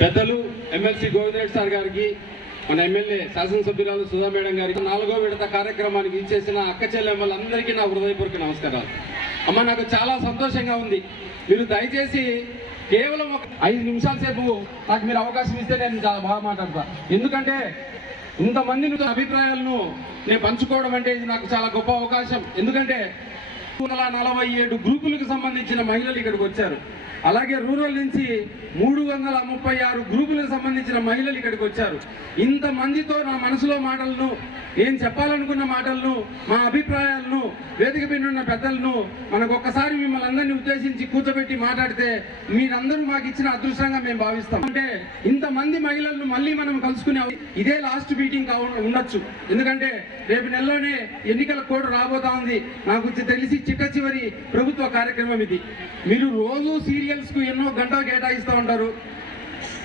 పెద్దలు MLC Govinda Reddy sir గారికి మన ఎమ్మెల్యే శాసనసభ్యురాలు సుధా మేడం గారికి నాలుగో విడత కార్యక్రమానికి ఇచ్చేసిన అక్క చెల్లెమ్మలందరికీ నా హృదయపూర్వక నమస్కారాలు. అమ్మ నాకు చాలా సంతోషంగా ఉంది. మీరు దయచేసి కేవలం ఒక ఐదు నిమిషాల సేపు నాకు మీరు అవకాశం ఇస్తే నేను చాలా బాగా మాట్లాడతా. ఎందుకంటే ఇంతమంది అభిప్రాయాలను నేను పంచుకోవడం అంటే ఇది నాకు చాలా గొప్ప అవకాశం. ఎందుకంటే వందల నలభై ఏడు గ్రూపులకు సంబంధించిన మహిళలు ఇక్కడికి వచ్చారు. అలాగే రూరల్ నుంచి మూడు వందల ముప్పై ఆరు గ్రూపులకు సంబంధించిన మహిళలు ఇక్కడికి వచ్చారు. ఇంతమందితో నా మనసులో మాటలను నేను చెప్పాలనుకున్న మాటలను మా అభిప్రాయాలను వేదిక పైన ఉన్న పెద్దలను మనకు ఒక్కసారి మిమ్మల్ని అందరినీ ఉద్దేశించి కూర్చోబెట్టి మాట్లాడితే మీరందరూ మాకు ఇచ్చిన అదృష్టంగా మేము భావిస్తాం. అంటే ఇంతమంది మహిళలను మళ్ళీ మనం కలుసుకునే ఇదే లాస్ట్ మీటింగ్ కావు ఉండొచ్చు. ఎందుకంటే రేపు నెలలోనే ఎన్నికల కోడ్ రాబోతా ఉంది. నాకు తెలిసి చిట్ట చివరి ప్రభుత్వ కార్యక్రమం ఇది. మీరు రోజు సీరియల్స్కు ఎన్నో గంటలు కేటాయిస్తూ ఉంటారు.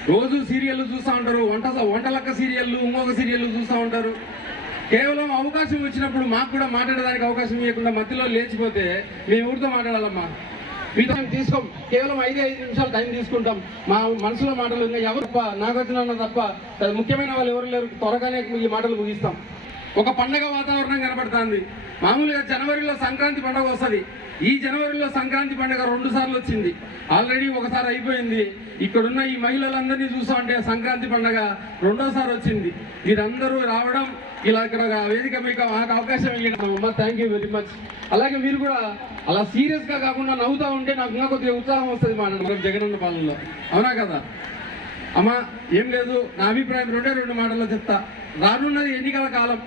రోజు సీరియల్ చూస్తూ ఉంటారు. వంట వంటలక్క సీరియల్లు ఇంకొక సీరియల్ చూస్తూ ఉంటారు. కేవలం అవకాశం వచ్చినప్పుడు మాకు కూడా మాట్లాడడానికి అవకాశం ఇవ్వకుండా మధ్యలో లేచిపోతే మేము ఊరితో మాట్లాడాలమ్మా? మీతో మేము తీసుకోం. కేవలం ఐదు ఐదు నిమిషాలు టైం తీసుకుంటాం. మా మనసులో మాటలు ఇంకా ఎవరు తప్ప? నాగార్జున తప్ప. ముఖ్యమైన వాళ్ళు ఎవరు లేరు. త్వరగానే ఈ మాటలు ముగిస్తాం. ఒక పండగ వాతావరణం కనబడుతుంది. మామూలుగా జనవరిలో సంక్రాంతి పండుగ వస్తుంది. ఈ జనవరిలో సంక్రాంతి పండుగ రెండు సార్లు వచ్చింది. ఆల్రెడీ ఒకసారి అయిపోయింది. ఇక్కడున్న ఈ మహిళలందరినీ చూసా అంటే సంక్రాంతి పండుగ రెండోసారి వచ్చింది. మీరందరూ రావడం ఇలా ఇక్కడ వేదిక మీకు మాకు అవకాశం ఇవ్వడం అమ్మ థ్యాంక్ యూ వెరీ మచ్ అలాగే మీరు కూడా అలా సీరియస్గా కాకుండా నవ్వుతా ఉంటే నాకు ఇంకా కొద్దిగా ఉత్సాహం వస్తుంది మా జగనన్న పాలనలో. అవునా కదా? అమ్మా ఏం లేదు. నా అభిప్రాయం రెండే రెండు మాటల్లో చెప్తా. రానున్నది ఎన్నికల కాలం.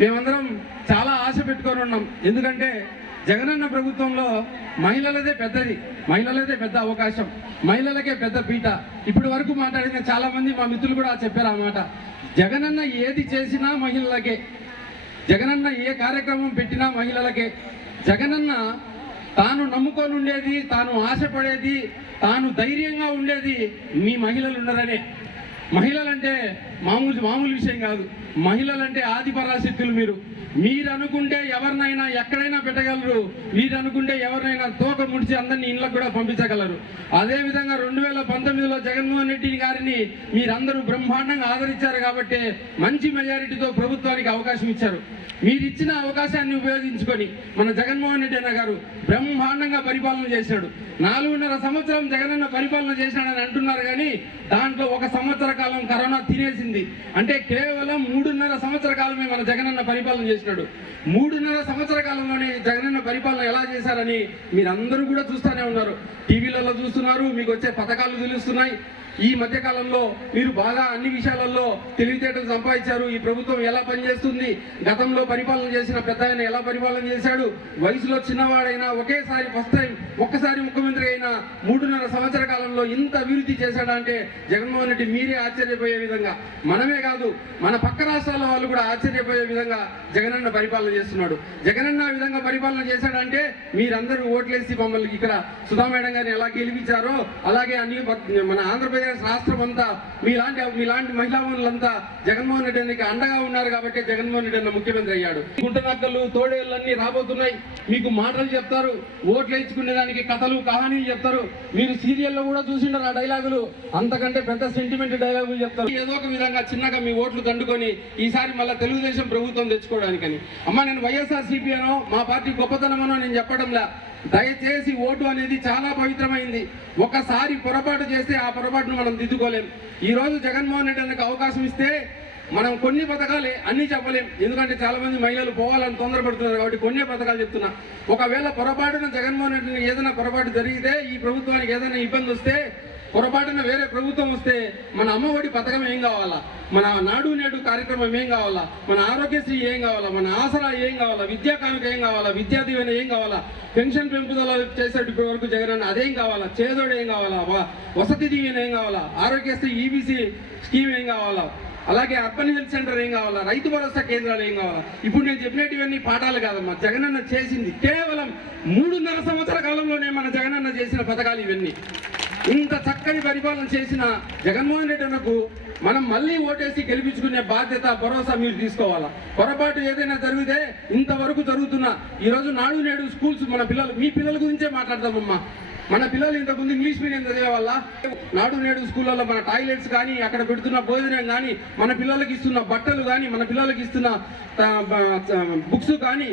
మేమందరం చాలా ఆశ పెట్టుకొని ఉన్నాం. ఎందుకంటే జగనన్న ప్రభుత్వంలో మహిళలదే పెద్దది. మహిళలదే పెద్ద అవకాశం. మహిళలకే పెద్ద పీట. ఇప్పటి వరకు మాట్లాడిన చాలామంది మా మిత్రులు కూడా చెప్పారు ఆ మాట. జగనన్న ఏది చేసినా మహిళలకే. జగనన్న ఏ కార్యక్రమం పెట్టినా మహిళలకే. జగనన్న తాను నమ్ముకొని ఉండేది తాను ఆశపడేది తాను ధైర్యంగా ఉండేది మీ మహిళలు ఉండరనే. మహిళలంటే మామూలు మామూలు విషయం కాదు. మహిళలంటే ఆది పరాశక్తులు మీరు. మీరు అనుకుంటే ఎవరినైనా ఎక్కడైనా పెట్టగలరు మీరు అనుకుంటే ఎవరినైనా తోక ముడిచి అందరినీ ఇండ్లకు కూడా పంపించగలరు. అదేవిధంగా రెండు వేల పంతొమ్మిదిలో జగన్మోహన్ రెడ్డి గారిని మీరందరూ బ్రహ్మాండంగా ఆదరించారు కాబట్టి మంచి మెజారిటీతో ప్రభుత్వానికి అవకాశం ఇచ్చారు. మీరు ఇచ్చిన అవకాశాన్ని ఉపయోగించుకొని మన జగన్మోహన్ రెడ్డి అన్న గారు బ్రహ్మాండంగా పరిపాలన చేశాడు. నాలుగున్నర సంవత్సరం జగనన్న పరిపాలన చేశాడని అంటున్నారు కానీ దాంట్లో ఒక సంవత్సర కాలం కరోనా తినేసింది. అంటే కేవలం మూడున్నర సంవత్సర కాలమే మన జగనన్న పరిపాలన చేసినాడు. మూడున్నర సంవత్సర కాలంలోనే జగనన్న పరిపాలన ఎలా చేశారని మీరందరూ కూడా చూస్తూనే ఉన్నారు. టీవీలలో చూస్తున్నారు మీకు వచ్చే పథకాలు తెలుస్తున్నాయి. ఈ మధ్య కాలంలో మీరు బాగా అన్ని విషయాలలో తెలివితేటలు సంపాదించారు. ఈ ప్రభుత్వం ఎలా పనిచేస్తుంది? గతంలో పరిపాలన చేసిన పెద్ద ఆయన ఎలా పరిపాలన చేశాడు? వయసులో చిన్నవాడైనా ఒకేసారి ఫస్ట్ టైం ఒక్కసారి ముఖ్యమంత్రి అయినా మూడున్నర సంవత్సర కాలంలో ఇంత అభివృద్ధి చేశాడంటే జగన్మోహన్ రెడ్డి మీరే ఆశ్చర్యపోయే విధంగా మనమే కాదు మన పక్క రాష్ట్రాల వాళ్ళు కూడా ఆశ్చర్యపోయే విధంగా జగనన్న పరిపాలన చేస్తున్నాడు. జగనన్న విధంగా పరిపాలన చేశాడంటే మీరందరూ ఓట్లేసి మమ్మల్ని ఇక్కడ సుధా మేడం గారిని ఎలా గెలిపించారో అలాగే అన్ని మన ఆంధ్రప్రదేశ్ రాష్ట్రం అంతా మీలాంటి మీలాంటి మహిళామణులంతా జగన్మోహన్ రెడ్డి అన్నకి అండగా ఉన్నారు కాబట్టి జగన్మోహన్ రెడ్డి అన్న ముఖ్యమంత్రి అయ్యాడు. గుంటనక్కలు తోడేళ్ళన్నీ రాబోతున్నాయి. మీకు మాటలు చెప్తారు ఓట్లు వేయించుకునే దానికి కథలు కహానీలు చెప్తారు. మీరు సీరియల్లో కూడా చూసిండారు ఆ డైలాగులు. అంతకంటే పెద్ద సెంటిమెంట్ డైలాగులు చెప్తారు. ఏదో ఒక విధంగా చిన్నగా మీ ఓట్లు దండుకొని ఈసారి మళ్ళీ తెలుగుదేశం ప్రభుత్వం తెచ్చుకోవడానికని. అమ్మ నేను వైఎస్ఆర్ సిపి అనో మా పార్టీ గొప్పతనమనో నేను చెప్పడంలా. దయచేసి ఓటు అనేది చాలా పవిత్రమైంది. ఒకసారి పొరపాటు చేస్తే ఆ పొరపాటును మనం దిద్దుకోలేం. ఈరోజు జగన్మోహన్ రెడ్డి అన్నకు అవకాశం ఇస్తే మనం కొన్ని పథకాలే అన్నీ చెప్పలేం. ఎందుకంటే చాలామంది మహిళలు పోవాలని తొందరపడుతున్నారు కాబట్టి కొన్ని పథకాలు చెప్తున్నా. ఒకవేళ పొరపాటున జగన్మోహన్ రెడ్డిని ఏదైనా పొరపాటు జరిగితే ఈ ప్రభుత్వానికి ఏదైనా ఇబ్బంది వస్తే పొరపాటున వేరే ప్రభుత్వం వస్తే మన అమ్మఒడి పథకం ఏం కావాలా మన నాడు నేడు కార్యక్రమం ఏం కావాలా మన ఆరోగ్యశ్రీ ఏం కావాలా మన ఆసరా ఏం కావాలా విద్యా కానుక ఏం కావాలా విద్యా దీవెన ఏం కావాలా పెన్షన్ పెంపుదల చేసేటి వరకు జగన్ అదేం కావాలా చేదోడు ఏం కావాలా వసతి దీవెన ఏం కావాలా ఆరోగ్యశ్రీ ఈబీసీ స్కీమ్ ఏం కావాలా అలాగే అర్బన్ హెల్త్ సెంటర్ ఏం కావాలా రైతు భరోసా కేంద్రాలు ఏం కావాలా ఇప్పుడు నేను చెప్పినటివన్నీ పాఠాలు కాదమ్మా జగనన్న చేసింది కేవలం మూడున్నర సంవత్సర కాలంలో జగనన్న చేసిన పథకాలు ఇవన్నీ. ఇంత చక్కని పరిపాలన చేసిన జగన్మోహన్ రెడ్డి అన్నకు మనం మళ్ళీ ఓటేసి గెలిపించుకునే బాధ్యత భరోసా మీరు తీసుకోవాలా? పొరపాటు ఏదైనా జరిగితే ఇంతవరకు జరుగుతున్న ఈ రోజు నాడు నేడు స్కూల్స్ మన పిల్లలు మీ పిల్లల గురించే మాట్లాడదామమ్మా. మన పిల్లలు ఇంతకుముందు ఇంగ్లీష్ మీడియం చదివేవాళ్ళ? నాడు నేడు స్కూళ్ళలో మన టాయిలెట్స్ కానీ అక్కడ పెడుతున్న భోజనం కానీ మన పిల్లలకి ఇస్తున్న బట్టలు కానీ మన పిల్లలకి ఇస్తున్న బుక్స్ కానీ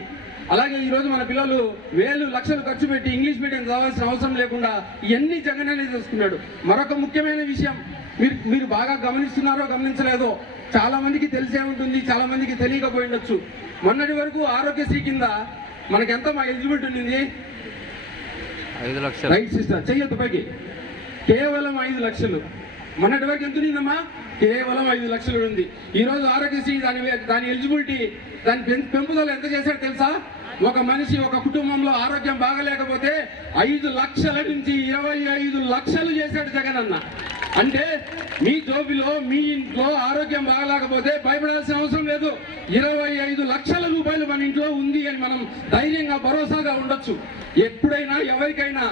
అలాగే ఈ రోజు మన పిల్లలు వేలు లక్షలు ఖర్చు పెట్టి ఇంగ్లీష్ మీడియం చదవాల్సిన అవసరం లేకుండా ఇవన్నీ జగననే చేసుకున్నాడు మరొక ముఖ్యమైన విషయం మీరు మీరు బాగా గమనిస్తున్నారో గమనించలేదో చాలా మందికి తెలిసే ఉంటుంది చాలా మందికి తెలియకపోయి ఉండొచ్చు. మొన్నటి వరకు ఆరోగ్యశ్రీ కింద మనకి ఎంత మా ఎలిజిబిలిటీ ఉంది ఐదు లక్షలు. రైట్ సిస్టర్ చెయ్యొద్దు పైకి. కేవలం ఐదు లక్షలు. మొన్నటి వరకు ఎంత ఉందమ్మా కేవలం ఐదు లక్షలు ఉంది. ఈ రోజు ఆరోగ్యశ్రీ దాని దాని ఎలిజిబిలిటీ దాని పెంపుదల ఎంత చేశాడు తెలుసా? ఒక మనిషి ఒక కుటుంబంలో ఆరోగ్యం బాగలేకపోతే ఐదు లక్షల నుంచి ఇరవై ఐదు లక్షలు చేశాడు జగన్ అన్న అంటే మీ జోబిలో మీ ఇంట్లో ఆరోగ్యం బాగలేకపోతే భయపడాల్సిన అవసరం లేదు. ఇరవై ఐదు లక్షల రూపాయలు మన ఇంట్లో ఉంది అని మనం ధైర్యంగా భరోసాగా ఉండొచ్చు. ఎప్పుడైనా ఎవరికైనా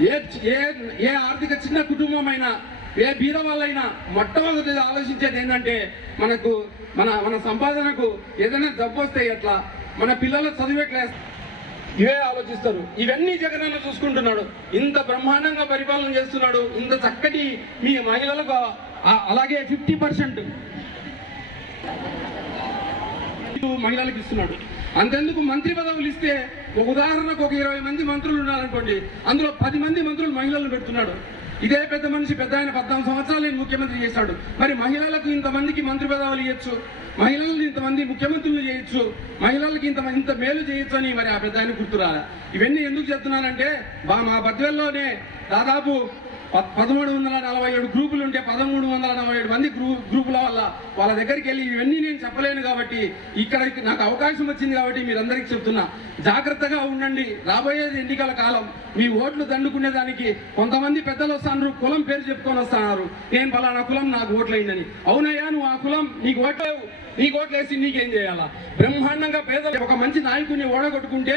ఏ ఏ ఏ ఆర్థిక చిన్న కుటుంబం అయినా ఏ బీద వాళ్ళైనా మొట్టమొదటి ఆలోచించేది ఏంటంటే మనకు మన మన సంపాదనకు ఏదైనా జబ్బు వస్తే ఎట్లా? మన పిల్లల చదివే క్లాస్ ఇవే ఆలోచిస్తారు. ఇవన్నీ జగనన్న చూసుకుంటున్నాడు. ఇంత బ్రహ్మాండంగా పరిపాలన చేస్తున్నాడు. ఇంత చక్కటి మీ మహిళలకు అలాగే ఫిఫ్టీ పర్సెంట్ మహిళలకు ఇస్తున్నాడు. అంతెందుకు మంత్రి పదవులు ఇస్తే ఒక ఉదాహరణకు ఒక ఇరవై మంది మంత్రులు ఉన్నారనుకోండి అందులో పది మంది మంత్రులు మహిళలను పెడుతున్నాడు. ఇదే పెద్ద మనిషి పెద్ద ఆయన పద్నాలుగు సంవత్సరాలు నేను ముఖ్యమంత్రి చేశాడు. మరి మహిళలకు ఇంతమందికి మంత్రి పదవులు ఇవ్వచ్చు మహిళలను ఇంతమంది ముఖ్యమంత్రులు చేయొచ్చు? మహిళలకు ఇంత ఇంత మేలు చేయొచ్చు అని మరి ఆ పెద్ద ఆయన గుర్తురాలా ఇవన్నీ ఎందుకు చెప్తున్నానంటే బా మా బద్వేల్లోనే దాదాపు పదమూడు వందల నలభై ఏడు గ్రూపులు ఉంటే పదమూడు వందల నలభై ఏడు మంది గ్రూ గ్రూపుల వల్ల వాళ్ళ దగ్గరికి వెళ్ళి ఇవన్నీ నేను చెప్పలేను కాబట్టి ఇక్కడ నాకు అవకాశం వచ్చింది కాబట్టి మీరందరికీ చెప్తున్నా. జాగ్రత్తగా ఉండండి. రాబోయేది ఎన్నికల కాలం మీ ఓట్లు దండుకునే దానికి కొంతమంది పెద్దలు వస్తాను కులం పేరు చెప్పుకొని వస్తున్నారు. నేను పలానా కులం నాకు ఓట్లయిందని. అవునయ్యా నువ్వు ఆ కులం నీకు ఓట్లేవు. నీకు వేసి నీకేం చేయాలా? బ్రహ్మాండంగా పేదలు ఒక మంచి నాయకుడిని ఓడగొట్టుకుంటే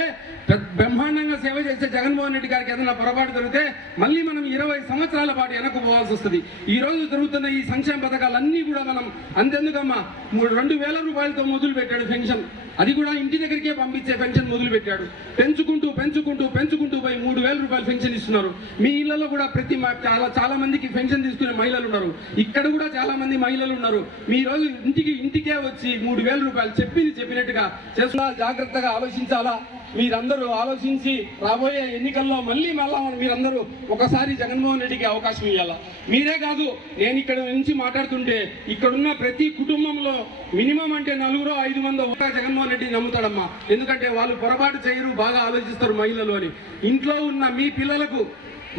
బ్రహ్మాండంగా సేవ చేసే జగన్మోహన్ రెడ్డి గారికి ఏదైనా పొరపాటు జరిగితే మళ్ళీ మనం ఇరవై సంవత్సరాల పాటు వెనక్కు పోవాల్సి వస్తుంది. ఈ రోజు జరుగుతున్న ఈ సంక్షేమ పథకాలన్నీ కూడా మనం అంతెందుకమ్మా? మూడు రెండు వేల రూపాయలతో మొదలు పెట్టాడు పెన్షన్. అది కూడా ఇంటి దగ్గరికే పంపించే పెన్షన్ మొదలు పెట్టాడు పెంచుకుంటూ పెంచుకుంటూ పెంచుకుంటూ పోయి మూడు వేల రూపాయలు పెన్షన్ ఇస్తున్నారు. మీ ఇళ్ళలో కూడా ప్రతి చాలా చాలా మందికి పెన్షన్ తీసుకునే మహిళలు ఉన్నారు. ఇక్కడ కూడా చాలా మంది మహిళలు ఉన్నారు. మీ రోజు ఇంటికి ఇంటికే వచ్చి మూడు వేల రూపాయలు చెప్పింది చెప్పినట్టుగా చేస్తున్నా. జాగ్రత్తగా ఆలోచించాలా? మీరందరూ ఆలోచించి రాబోయే ఎన్నికల్లో మళ్ళీ మళ్ళా మీరందరూ ఒకసారి జగన్మోహన్ రెడ్డికి అవకాశం ఇవ్వాలా మీరే కాదు నేను ఇక్కడ నుంచి మాట్లాడుతుంటే ఇక్కడున్న ప్రతి కుటుంబంలో మినిమం అంటే నలుగురు ఐదు మంది ఒక జగన్మోహన్ రెడ్డి నమ్ముతాడమ్మా. ఎందుకంటే వాళ్ళు పొరపాటు చేయరు బాగా ఆలోచిస్తారు మహిళలు అని. ఇంట్లో ఉన్న మీ పిల్లలకు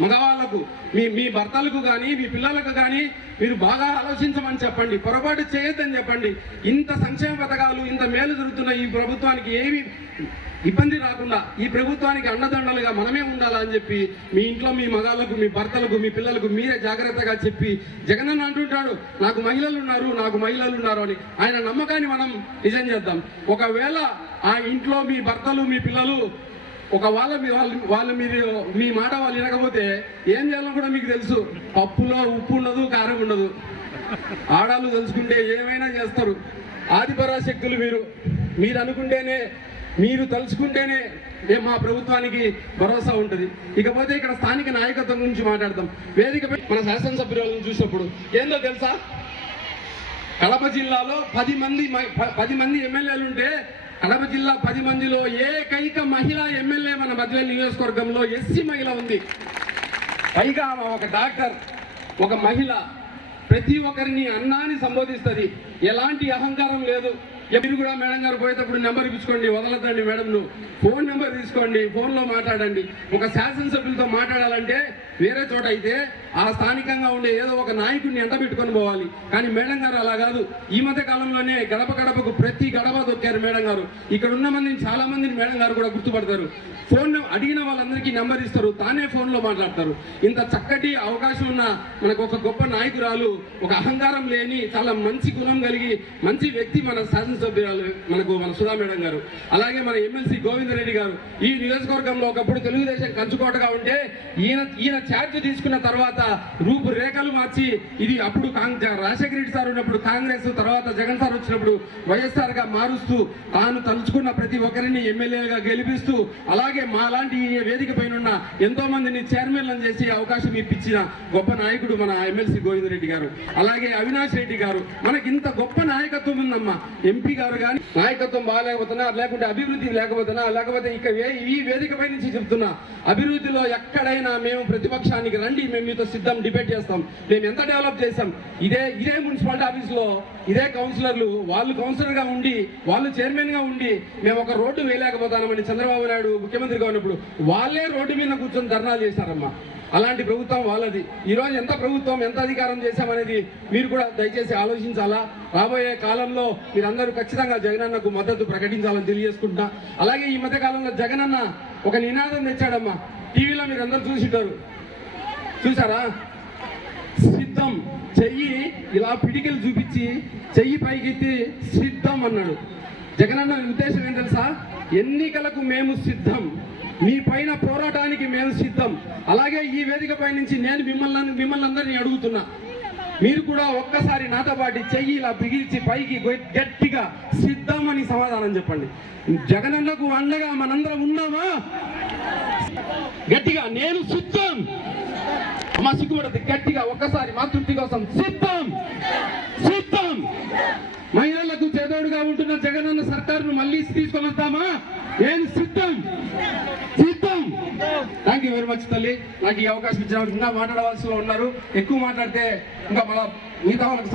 మగవాళ్ళకు మీ మీ భర్తలకు కానీ మీ పిల్లలకు కానీ మీరు బాగా ఆలోచించమని చెప్పండి పొరపాటు చేయొద్దని చెప్పండి. ఇంత సంక్షేమ పథకాలు ఇంత మేలు జరుగుతున్న ఈ ప్రభుత్వానికి ఏమి ఇబ్బంది రాకుండా ఈ ప్రభుత్వానికి అండదండలుగా మనమే ఉండాలా అని చెప్పి మీ ఇంట్లో మీ మగాళ్ళకు మీ భర్తలకు మీ పిల్లలకు మీరే జాగ్రత్తగా చెప్పి జగనన్న అంటుంటాడు నాకు మహిళలు ఉన్నారు నాకు మహిళలు ఉన్నారు అని ఆయన నమ్మకాన్ని మనం నిజం చేద్దాం. ఒకవేళ ఆ ఇంట్లో మీ భర్తలు మీ పిల్లలు ఒక వాళ్ళ మీ వాళ్ళు వాళ్ళు మీరు మీ మాట వాళ్ళు వినకపోతే ఏం చేయాలో కూడా మీకు తెలుసు. పప్పులో ఉప్పు ఉండదు కారం ఉండదు. ఆడాలు తెలుసుకుంటే ఏమైనా చేస్తారు. ఆదిపరాశక్తులు మీరు. మీరు అనుకుంటేనే మీరు తలుచుకుంటేనే మేము మా ప్రభుత్వానికి భరోసా ఉంటుంది. ఇకపోతే ఇక్కడ స్థానిక నాయకత్వం గురించి మాట్లాడతాం. వేదికపై మన శాసనసభ్యులను చూసినప్పుడు ఏందో తెలుసా? కడప జిల్లాలో పది మంది పది మంది ఎమ్మెల్యేలు ఉంటే కడప జిల్లా పది మందిలో ఏకైక మహిళా ఎమ్మెల్యే మన మధ్య నియోజకవర్గంలో ఎస్సీ మహిళ ఉంది. పైగా ఒక డాక్టర్ ఒక మహిళ. ప్రతి ఒక్కరిని అన్నాని సంబోధిస్తుంది. ఎలాంటి అహంకారం లేదు. మీరు కూడా మేడం గారు పోయేటప్పుడు నెంబర్ ఇప్పించుకోండి వదలదండి మేడం నువ్వు ఫోన్ నెంబర్ తీసుకోండి ఫోన్లో మాట్లాడండి. ఒక శాసనసభ్యులతో మాట్లాడాలంటే వేరే చోట అయితే ఆ స్థానికంగా ఉండే ఏదో ఒక నాయకుడిని ఎంట పెట్టుకొని పోవాలి. కానీ మేడం గారు అలా కాదు. ఈ మధ్య కాలంలోనే గడప గడపకు ప్రతి గడప దొక్కారు మేడం గారు. ఇక్కడ ఉన్న మందిని చాలా మందిని మేడం గారు కూడా గుర్తుపడతారు. ఫోన్ అడిగిన వాళ్ళందరికీ నెంబర్ ఇస్తారు. తానే ఫోన్లో మాట్లాడతారు. ఇంత చక్కటి అవకాశం ఉన్న మనకు ఒక గొప్ప నాయకురాలు ఒక అహంకారం లేని చాలా మంచి గుణం కలిగి మంచి వ్యక్తి మన శాసనసభ్యురాలు మనకు మన సుధా మేడం గారు. అలాగే మన ఎమ్మెల్సీ గోవిందరెడ్డి గారు. ఈ నియోజకవర్గంలో ఒకప్పుడు తెలుగుదేశం కంచుకోటగా ఉంటే ఈయన ఈయన ఛార్జ్ తీసుకున్న తర్వాత రూపురేఖలు మార్చి ఇది అప్పుడు రాజశేఖర రెడ్డి సార్ ఉన్నప్పుడు కాంగ్రెస్ తర్వాత జగన్ సార్ వచ్చినప్పుడు వైఎస్ఆర్గా మారుస్తూ తాను తలుచుకున్న ప్రతి ఒక్కరిని ఎమ్మెల్యేగా గెలిపిస్తూ అలాగే మాలాంటి ఈ వేదిక పైన ఉన్న ఎంతో మందిని చైర్మన్లను చేసి అవకాశం ఇప్పించిన గొప్ప నాయకుడు మన ఎమ్మెల్సీ గోవింద్ రెడ్డి గారు. అలాగే అవినాష్ రెడ్డి గారు. మనకి ఇంత గొప్ప నాయకత్వం ఉందమ్మా. ఎంపీ గారు కానీ నాయకత్వం బాగాలేకపోతున్నా లేకుంటే అభివృద్ధి లేకపోతున్నా లేకపోతే ఇక ఈ వేదిక నుంచి చెప్తున్నా అభివృద్ధిలో ఎక్కడైనా మేము ప్రతిపక్షానికి రండి మేము మీతో సిద్ధం డిబేట్ చేస్తాం. మేము ఎంత డెవలప్ చేస్తాం ఇదే ఇదే మున్సిపాలిటీ ఆఫీస్లో ఇదే కౌన్సిలర్లు వాళ్ళు కౌన్సిలర్గా ఉండి వాళ్ళు చైర్మన్గా ఉండి మేము ఒక రోడ్డు వేయలేకపోతామని చంద్రబాబు నాయుడు ముఖ్యమంత్రిగా ఉన్నప్పుడు వాళ్ళే రోడ్డు మీద కూర్చొని ధర్నాలు చేశారమ్మా. అలాంటి ప్రభుత్వం వాళ్ళది. ఈ రోజు ఎంత ప్రభుత్వం ఎంత అధికారం చేశామనేది మీరు కూడా దయచేసి ఆలోచించాలా? రాబోయే కాలంలో మీరందరూ ఖచ్చితంగా జగనన్నకు మద్దతు ప్రకటించాలని తెలియజేసుకుంటున్నా. అలాగే ఈ మధ్య కాలంలో జగనన్న ఒక నినాదం తెచ్చాడమ్మా. టీవీలో మీరు అందరూ చూసింటారు చూసారా సిద్ధం. చెయ్యి ఇలా పిడికిలు చూపించి చెయ్యి పైకెత్తి సిద్ధం అన్నాడు. జగనన్న ఉద్దేశం ఏం తెలుసా? ఎన్నికలకు మేము సిద్ధం. మీ పైన పోరాటానికి మేము సిద్ధం. అలాగే ఈ వేదికపై నుంచి నేను మిమ్మల్ని మిమ్మల్ని అందరినీ అడుగుతున్నా. మీరు కూడా ఒక్కసారి నాతో పాటు చెయ్యి ఇలా బిగిల్చి పైకి గట్టిగా సిద్ధం అని సమాధానం చెప్పండి. జగనన్నకు అండగా మనందరం ఉన్నామా? గట్టిగా నేను సిద్ధం. అమ్మ సిగ్గుపడద్దు గట్టిగా ఒక్కసారి మాతృప్తి కోసం. సిద్ధం! సిద్ధం! మహిళలకు చేదోడుగా ఉంటున్న జగనన్న సర్కారును మళ్ళీ తీసుకొని వస్తామా నేను సిద్ధం? సిద్ధం! థ్యాంక్ యూ వెరీ మచ్ తల్లి. నాకు ఈ అవకాశం ఇచ్చిన ఇంకా మాట్లాడవలసి ఉన్నారు. ఎక్కువ మాట్లాడితే ఇంకా మన మిగతా వాళ్ళకి